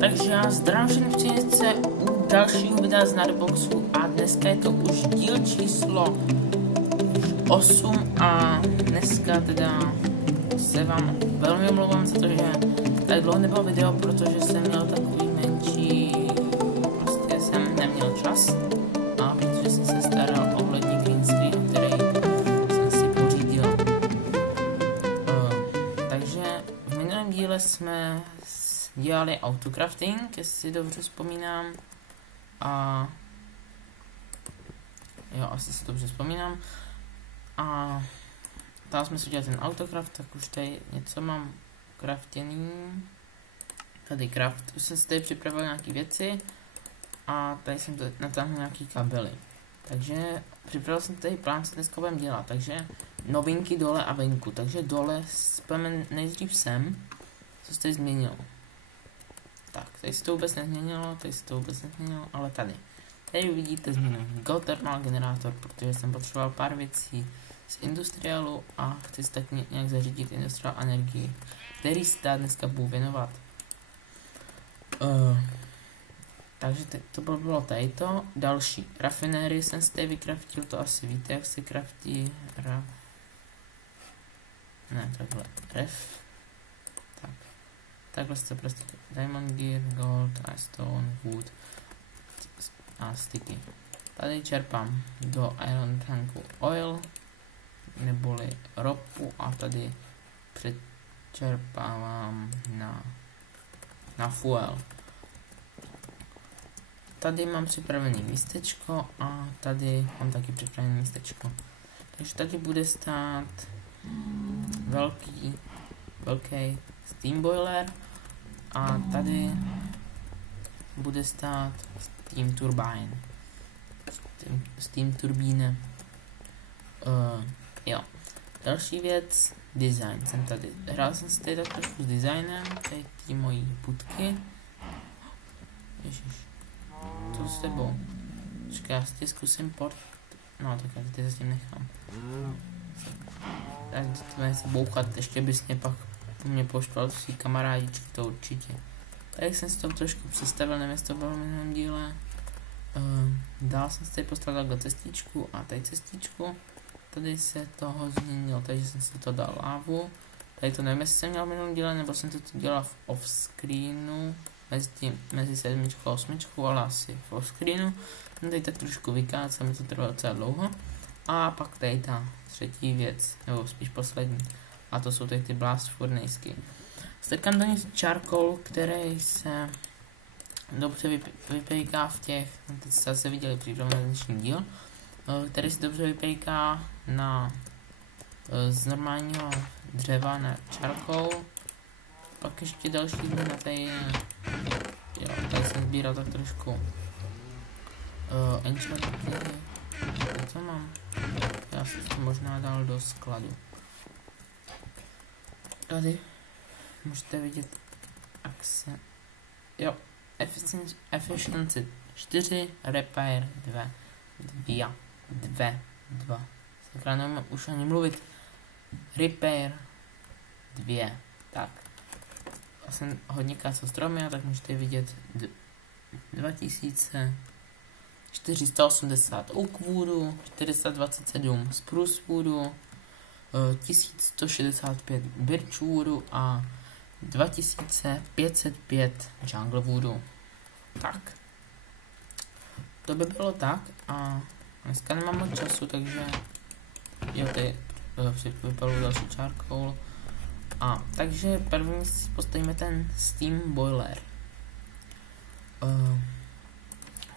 Takže já zdravím všechny příjemce u dalšího videa z Nerdboxu a dneska je to už díl číslo 8 a dneska teda se vám velmi omlouvám za to, že tak dlouho nebylo video, protože jsem měl takový menší, prostě jsem neměl čas a protože jsem se staral ohledně green screenu, který jsem si pořídil. Takže v minulém díle jsme dělali autocrafting, jestli si dobře vzpomínám. A jo, asi si dobře vzpomínám. A tam jsme si udělali ten autocraft, tak už tady něco mám craftěný. Tady craft, už jsem si tady připravil nějaké věci. A tady jsem natáhl nějaký kabely. Takže připravil jsem tady plán, co dneska budeme dělat. Takže novinky dole a venku. Takže dole spojeme nejdřív sem. Co se tady změnilo? Tak, tady se to vůbec nezměnilo, ale tady. Tady uvidíte změnu geothermal generátor, protože jsem potřeboval pár věcí z industriálu a chci si tak nějak zařídit industrial energii, který se dá dneska budu věnovat. Takže to bylo tadyto. Další. Rafinérii jsem si tady vykraftil, to asi víte, jak se kraftí. Takhle se prostě diamond gear, gold, stone, wood a sticky. Tady čerpám do iron tanku oil, neboli ropu a tady přečerpávám na fuel. Tady mám připravené místečko a tady mám taky připravené místečko. Takže tady bude stát velký steam boiler a tady bude stát steam turbine. Steam turbíne. Jo. Další věc, design. Jsem tady. Hrál jsem si tady tak trošku s designem, tady ty mojí budky. Ježiš. Co s tebou? Počkej, já si tě zkusím no tak já ty se s tím nechám. Tak to nechci bouchat, ještě bys mě pak po mě poštval svý kamarádičky, to určitě. Tak jsem si to trošku představil, nevím, jestli to bylo v minulém díle. Dál jsem si tady postavil takhle cestičku a tady cestičku. Tady se toho změnilo, takže jsem si to dal lávu. Tady to nevím, jestli jsem měl v minulém díle, nebo jsem to dělal v off-screenu. Mezi 7 a 8, ale asi v off-screenu. Tady tak trošku vykácel, mi to trvalo docela dlouho. A pak tady ta třetí věc, nebo spíš poslední. A to jsou tady ty blast furnaceky. Strkám do nich charcoal, který se dobře vypejká v těch, teď jste zase viděli přípravný dnešní díl, který se dobře vypejká z normálního dřeva na charcoal. Pak ještě další změna tady jsem sbíral tak trošku enchantment. Co mám? Já jsem to možná dal do skladu. Tady můžete vidět akce. Jo, efficiency 4, repair 2. Sakra, nevím už ani mluvit. Repair 2. Tak. Já jsem hodně kácel stromy, a tak můžete vidět 2480 oak woodu, 427 spruce woodu, 1165 birch woodu a 2505 jungle woodu. Tak. To by bylo tak a dneska nemám moc času, takže jo, tady vypalu další charcoal. A takže první si postavíme ten steam boiler.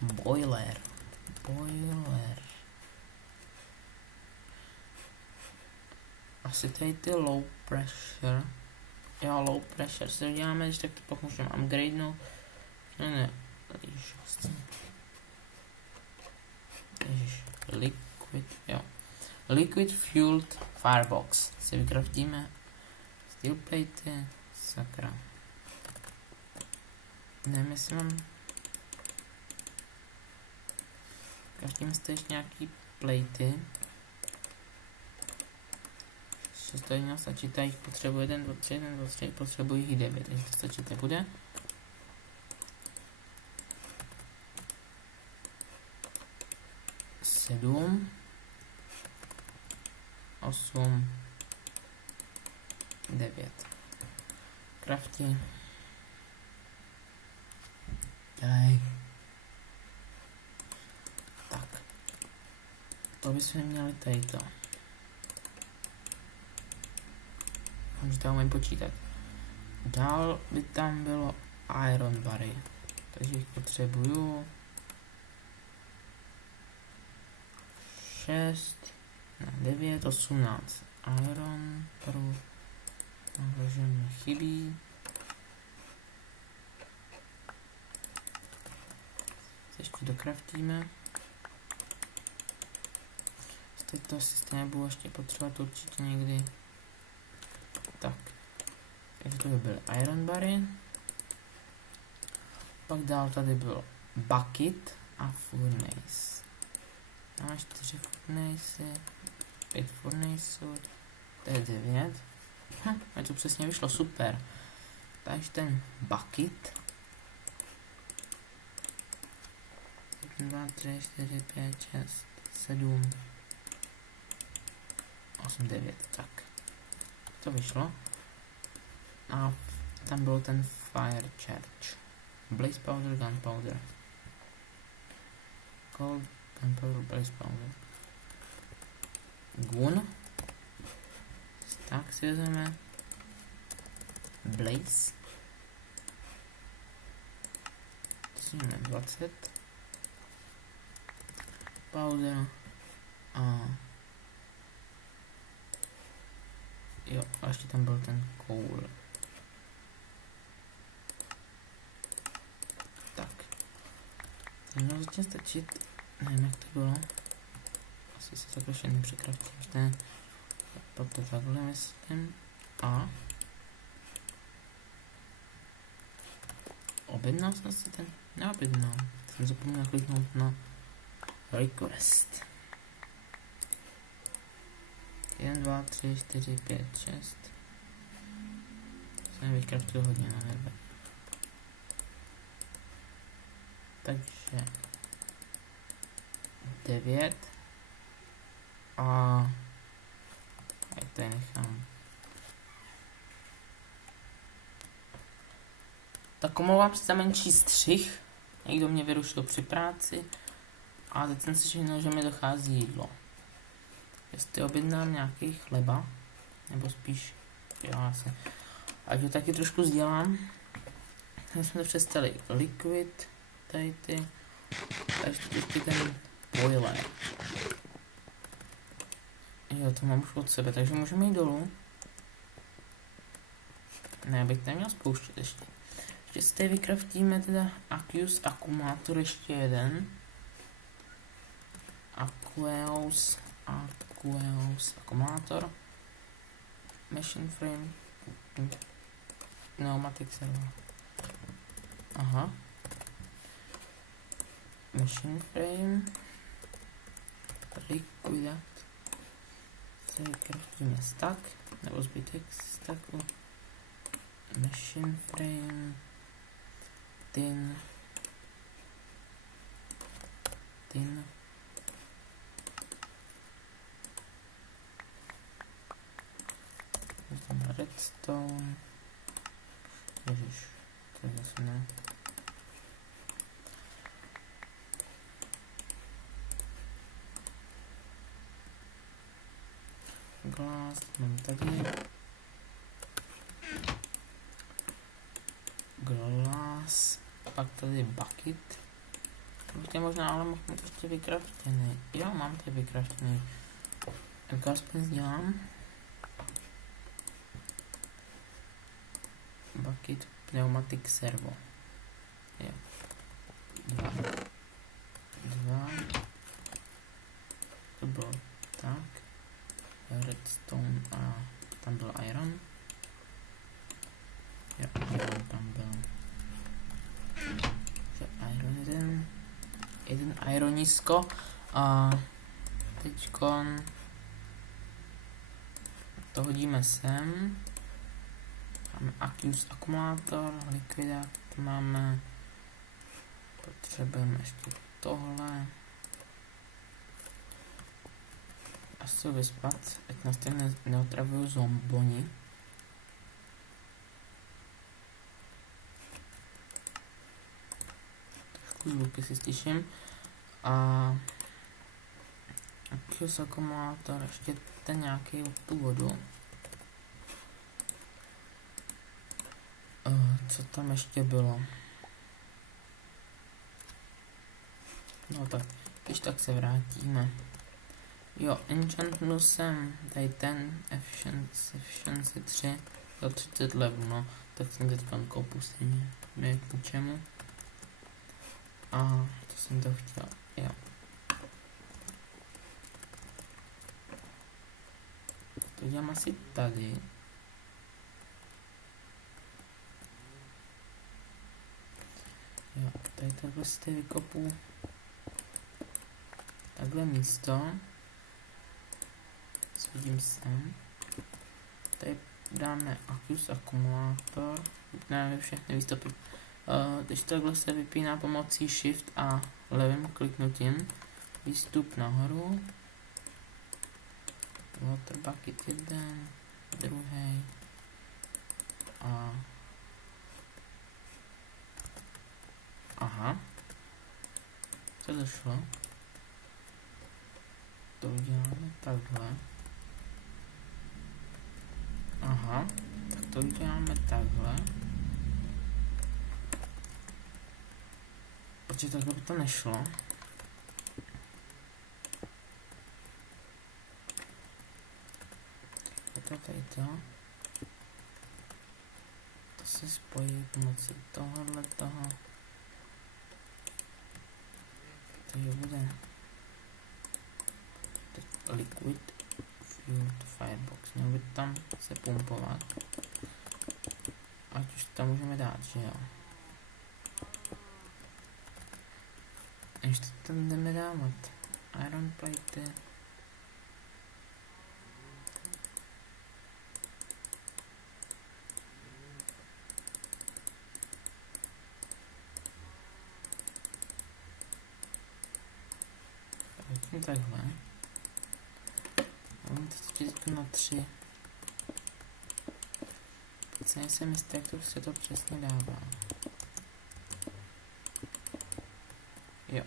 Boiler. Asi tady ty low pressure. Jo, low pressure se uděláme, když tak to pak můžeme upgradenout. Ne, Ježiš, liquid fueled firebox si vykraftíme. Steel platey, sakra. Nevím, jestli mám. Kraftíme si ještě nějaký platey. 6 to mělo stačit, tady potřebuji 1, 2, 3, 1, 2, 3, potřebuji jich 9, takže to stačit nebude. Sedm, 8, 9. Crafti. Dělej. Tak. To bychom měli tady to. Už to umím počítat. Dál by tam bylo iron bary. Takže jich potřebuju 6, 9, 18. Iron baru. Takže mi chybí. Ještě dokraftíme. Teď to asi nebudu ještě potřebovat určitě někdy. Tak. Takže to by byly iron bary. Pak dál tady bylo bucket a furnace. Máme 4 furnace, 5 furnaceů, to je 9. A to přesně vyšlo, super. Takže ten bucket. 2, 3, 4, 5, 6, 7, 8, 9, tak. To vyšlo. A tam byl ten fire charge. Blaze powder, gunpowder. Cold, gunpowder, blaze powder. Gun. Tak si vezmeme. Blaze. To si máme 20. Powder. A jo, a ještě tam byl ten coal. Tak. To mělo zatím stačit. Nevím, jak to bylo. Asi se to ještě nepřekraftím. Proto takhle myslím. A objednal jsem si ten? Neobjednal. Jsem zapomněl kliknout na request. 1, 2, 3, 4, 5, 6. Jsem vykraftil hodně na nebe. Takže 9 a jak tady nechám. Tak omlouvám se za menší střih. Někdo mě vyrušil při práci. A teď jsem si všiml, že mi dochází jídlo. Jestli objednám nějaký chleba, nebo spíš já se. Ať ho taky trošku sdělám. Tady jsme to přestali liquid, tady ty. A ještě ten boiler. Jo, to mám už od sebe, takže můžeme jít dolů. Ne, bych to neměl spouštět ještě. Ještě si tady vykraftíme teda Aqueous akumulátor ještě jeden. Aqueous akumulátor. Machine frame. Pneumatic servo. Aha. Machine frame. Liquid. Se vykraftíme stack. Nebo zbytek stacku. Machine frame. Tin. Redstone. Ježiš, to je zase ne. Glass, mám tady. Glass, pak tady bucket. Ještě možná, ale mohl mít ještě vykraftěný. Jo, mám tady vykraftěný. Jak aspoň dělám. Bucket pneumatic servo. Jo. 2. To bylo tak. Redstone a tam byl iron. Jo, iron tam byl. Takže iron jeden ironisko a teďkon to hodíme sem. Máme Accuse akumulátor, likvidátor máme. Potřebujeme ještě tohle. Asi vyspat, ať nás tady neotravují zomboni. Trošku zvuky si stiším. A Accuse akumulátor, ještě ten nějaký od tu vodu. Co tam ještě bylo? No tak, když tak se vrátíme. Jo, enchantnu jsem tady ten efficiency 3 do 30 level, no, tak jsem teďka koupu stejně, ne k ničemu. A to jsem to chtěl, jo. To dělám asi tady. Jo, tady takhle si tady vykopu takhle místo. Shodím sem. Tady dáme Accuse akumulátor. Vypínáme všechny výstupy. Když takhle se vypíná pomocí Shift a levým kliknutím. Výstup nahoru. Water bucket jeden, druhý. A aha. Co došlo? To uděláme takhle. Aha, tak to uděláme takhle. Protože takhle by to nešlo. To tady to. To se spojí pomocí tohohle toho. Takže bude liquid fueled firebox. Měl by tam se pumpovat. Ať už tam můžeme dát, že jo. Ještě tam jdeme dávat iron plate. Takhle. Mám to teď na 3. Teď nejsem jistý, jak to se to přesně dává. Jo.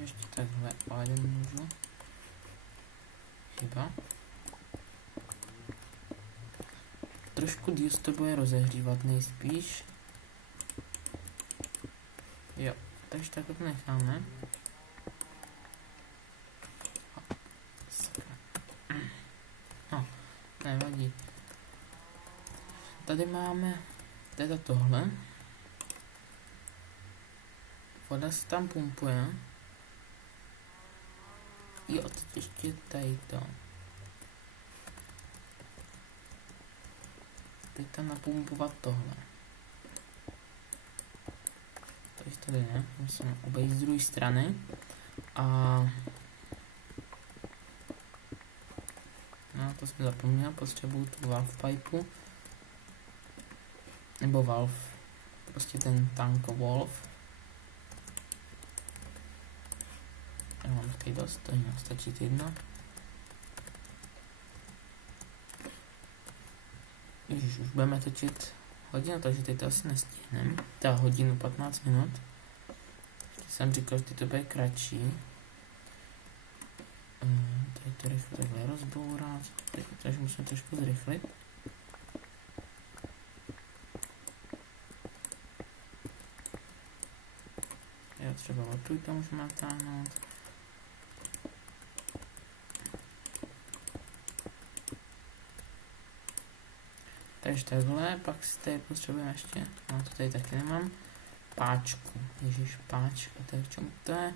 Ještě takhle, o jeden můžu. Chyba. Trošku díl to bude rozehřívat nejspíš. Jo, takže takhle to necháme. Nevadí. Tady máme teda tohle. Voda se tam pumpuje. Jo, teď ještě tady to. Teď tam napumpovat tohle. Takže tady ne, musíme obejít z druhé strany. A no, to jsem zapomněl, potřebuju tu valve pipu. Nebo valve. Prostě ten tank valve. Já mám tady dost, to měl stačit jedno. Ježiš, už budeme točit hodinu, takže teď to asi nestihneme. Ta hodinu 15 minut. Ještě jsem říkal, že to bude kratší. Tady to rychle takhle rozbourat, takže musíme trošku zrychlit. Já třeba odtud tam můžeme natáhnout. Takže takhle, pak si tady potřebujeme ještě, no to tady taky nemám, páčku, ježiš, páčka, tak čemu to je?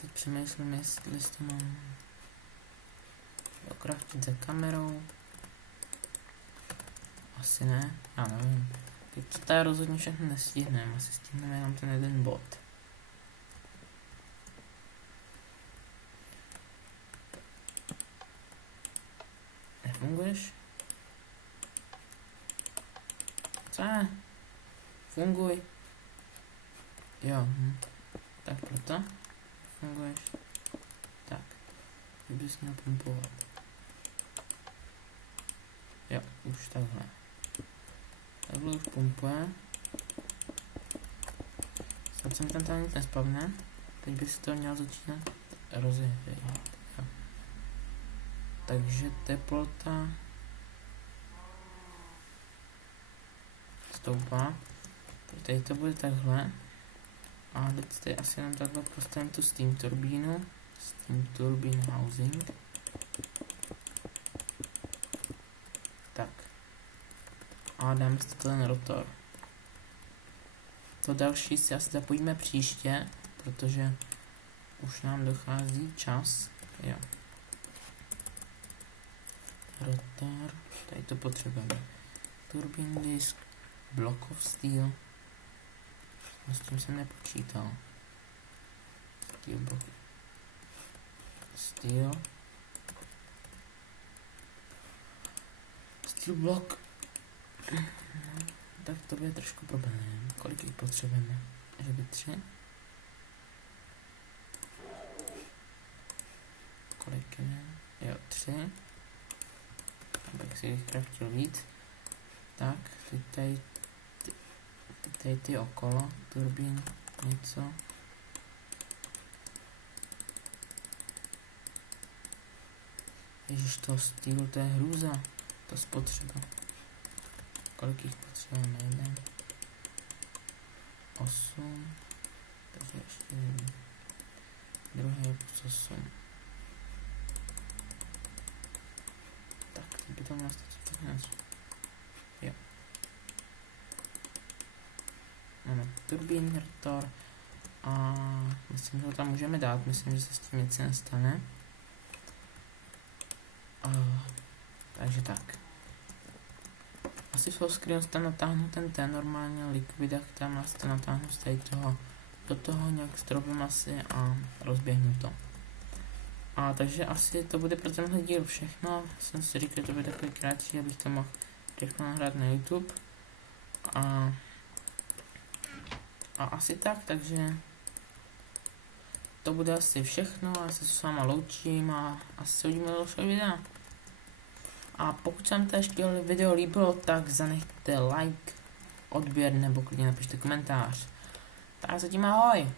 Teď přemýšlím, jestli to mám okraftit za kamerou. Asi ne, já nevím. Teď to tady rozhodně všechno nestihneme, asi stihneme jenom ten jeden bod. funguješ? Co je? Funguj. Jo, tak proto funguješ. Tak, už bys měl pumpovat. Jo, už takhle. Takhle už pumpuje. Snad se mi tam tady nic nespavne. Teď by se to měl začínat rozehřívat. Takže teplota stoupá. Teď to bude takhle. A teď tady asi jenom takhle postavím tu steam turbínu. Steam turbine housing. Tak. A dáme si ten rotor. To další si asi zapojíme příště, protože už nám dochází čas. Jo. Rotor, tady to potřebujeme. Turbine disk, block of steel. A s tím jsem nepočítal. Steel block. Steel. Steel block. Tak to bude trošku problém. Kolik jich potřebujeme? Že by 3? Kolik je? Jo, 3. Abych si jich kraftil víc. Tak, teď tady ty okolo, turbín, něco. Ježiš, to steel, to je hrůza. To spotřeba. Kolik jich potřebujeme? 1, 8, takže ještě nevím. Druhý plus 8. Tak, teď by to mělo stačit hned. Jo. Máme turbín, rotor a myslím, že ho tam můžeme dát, myslím, že se s tím nic nestane. Takže tak. Asi full screen tam natáhnu ten normálně liquida, tam nás to natáhnu z toho, do toho nějak stropím asi a rozběhnu to. A takže asi to bude pro tenhle díl všechno. Jsem si říkal, že to bude takový kratší, abych to mohl rychle nahrát na YouTube. A asi tak, takže to bude asi všechno. Já se s váma loučím a asi se uvidíme do dalšího videa. A pokud se vám to ještě video líbilo, tak zanechte like, odběr nebo klidně napište komentář. Tak zatím ahoj!